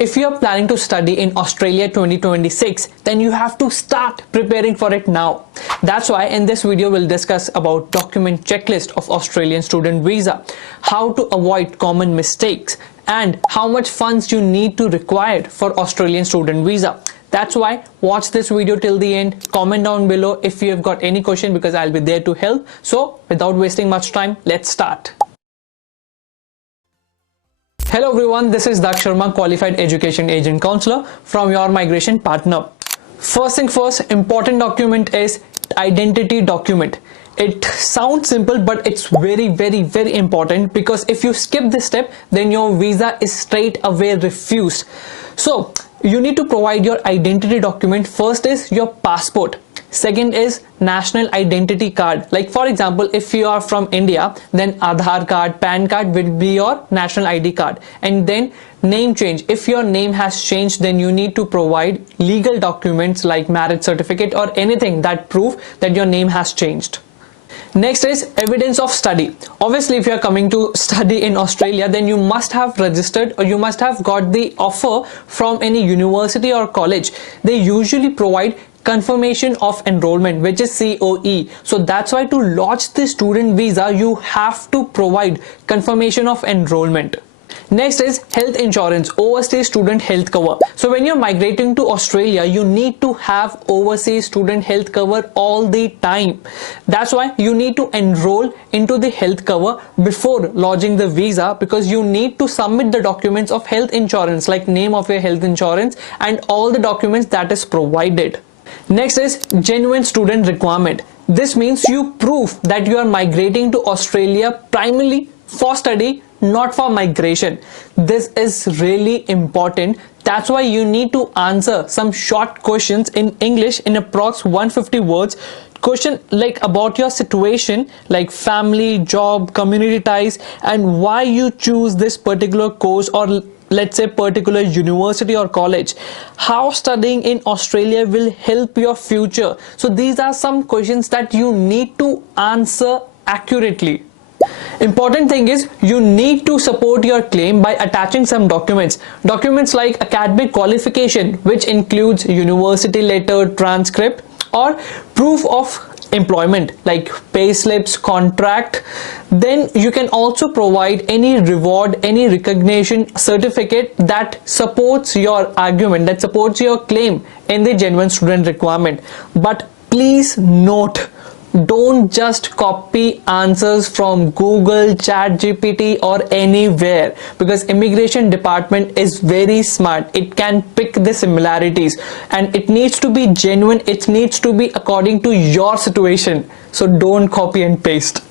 If you are planning to study in Australia 2026, then you have to start preparing for it now. That's why in this video we'll discuss about document checklist of Australian student visa, how to avoid common mistakes, and how much funds you need to require for Australian student visa. That's why watch this video till the end. Comment down below if you have got any question, because I'll be there to help. So without wasting much time, let's start. Hello everyone, this is Daksh Sharma, Qualified Education Agent Counselor from your migration partner. First thing first, important document is identity document. It sounds simple, but it's very important, because if you skip this step, then your visa is straight away refused. So you need to provide your identity document. First is your passport. Second is national identity card. Like for example, if you are from India, then Aadhaar card, PAN card will be your national ID card. And then name change. If your name has changed, then you need to provide legal documents like marriage certificate or anything that prove that your name has changed. Next is evidence of study. Obviously, if you are coming to study in Australia, then you must have registered or you must have got the offer from any university or college. They usually provide confirmation of enrollment, which is COE. So that's why to lodge the student visa, you have to provide confirmation of enrollment. Next is health insurance, overseas student health cover. So when you're migrating to Australia, you need to have overseas student health cover all the time. That's why you need to enroll into the health cover before lodging the visa, because you need to submit the documents of health insurance, like name of your health insurance and all the documents that is provided. Next is genuine student requirement. This means you prove that you are migrating to Australia primarily for study, not for migration. This is really important. That's why you need to answer some short questions in English in approx 150 words. Question like about your situation, like family, job, community ties, and why you choose this particular course, or let's say particular university or college. How studying in Australia will help your future. So these are some questions that you need to answer accurately. Important thing is you need to support your claim by attaching some documents. Documents like academic qualification, which includes university letter, transcript, or proof of employment like pay slips, contract. Then you can also provide any reward, any recognition certificate that supports your argument, that supports your claim in the genuine student requirement. But please note, don't just copy answers from Google, ChatGPT or anywhere, because immigration department is very smart. It can pick the similarities and it needs to be genuine. It needs to be according to your situation. So don't copy and paste.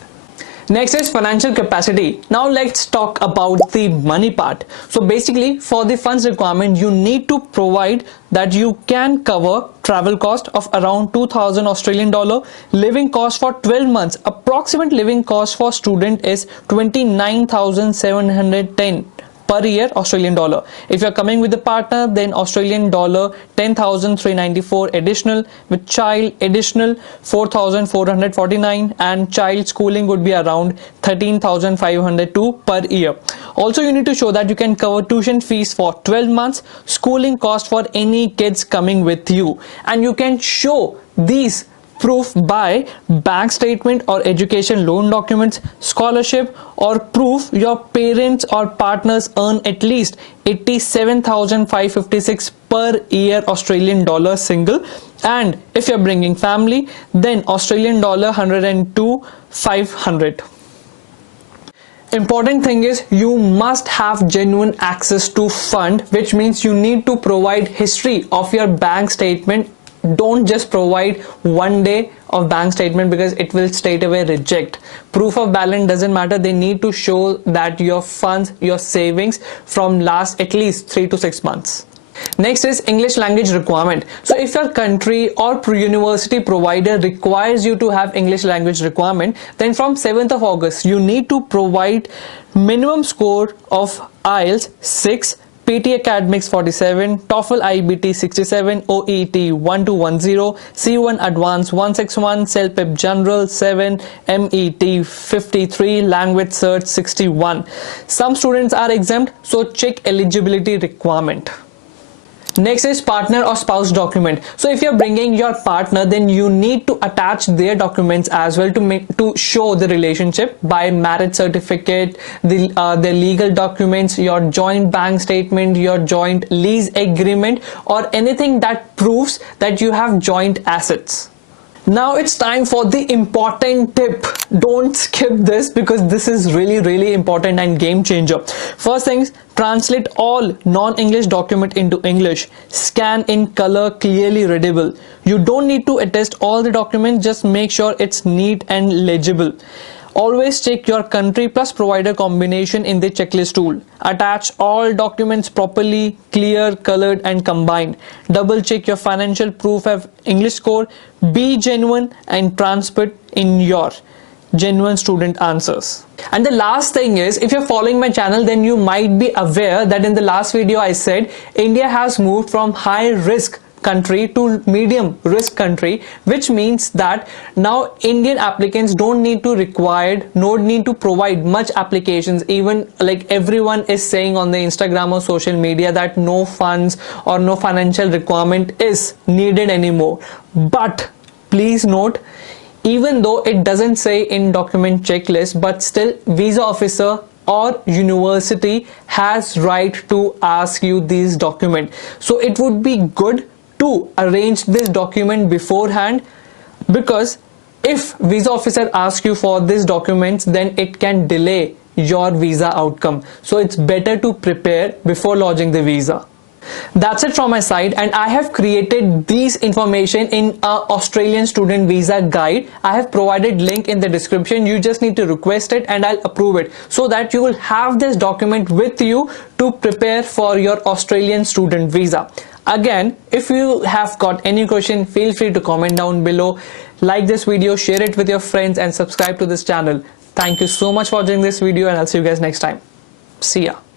Next is financial capacity. Now let's talk about the money part. So basically, for the funds requirement, you need to provide that you can cover travel cost of around 2,000 Australian dollar, living cost for 12 months. Approximate living cost for student is 29,710 per year Australian dollar. If you're coming with a partner, then Australian dollar 10,394 additional, with child additional 4,449, and child schooling would be around 13,502 per year. Also, you need to show that you can cover tuition fees for 12 months, schooling cost for any kids coming with you, and you can show these proof by bank statement or education loan documents, scholarship, or proof your parents or partners earn at least 87,556 per year Australian dollar single, and if you're bringing family, then Australian dollar 102,500. Important thing is you must have genuine access to fund, which means you need to provide history of your bank statement. Don't just provide one day of bank statement, because it will straight away reject. Proof of balance doesn't matter. They need to show that your funds, your savings from last at least 3 to 6 months. Next is English language requirement. So if your country or university provider requires you to have English language requirement, then from 7th of August, you need to provide minimum score of IELTS 6 PT Academics 47, TOEFL IBT 67, OET 1210, C1 Advanced 161, CELPIP General 7, MET 53, Language Search 61. Some students are exempt, so check eligibility requirement. Next is partner or spouse document. So if you're bringing your partner, then you need to attach their documents as well to show the relationship by marriage certificate, their legal documents, your joint bank statement, your joint lease agreement, or anything that proves that you have joint assets. Now it's time for the important tip. Don't skip this because this is really important and game changer. First things, translate all non-English document into English. Scan in color, clearly readable. You don't need to attest all the documents, just make sure it's neat and legible. Always check your country plus provider combination in the checklist tool. Attach all documents properly, clear, colored and combined. Double check your financial proof of English score. Be genuine and transparent in your genuine student answers. And the last thing is, if you're following my channel, then you might be aware that in the last video I said India has moved from high risk country to medium risk country, which means that now Indian applicants don't need to provide much applications. Even like everyone is saying on the Instagram or social media that no funds or no financial requirement is needed anymore. But please note, even though it doesn't say in document checklist, but still visa officer or university has right to ask you these documents. So it would be good to arrange this document beforehand, because if visa officer asks you for these documents, then it can delay your visa outcome. So it's better to prepare before lodging the visa. That's it from my side, and I have created these information in a Australian student visa guide. I have provided link in the description. You just need to request it and I'll approve it, so that you will have this document with you to prepare for your Australian student visa. Again, if you have got any question, feel free to comment down below. Like this video, share it with your friends and subscribe to this channel. Thank you so much for watching this video, and I'll see you guys next time. See ya.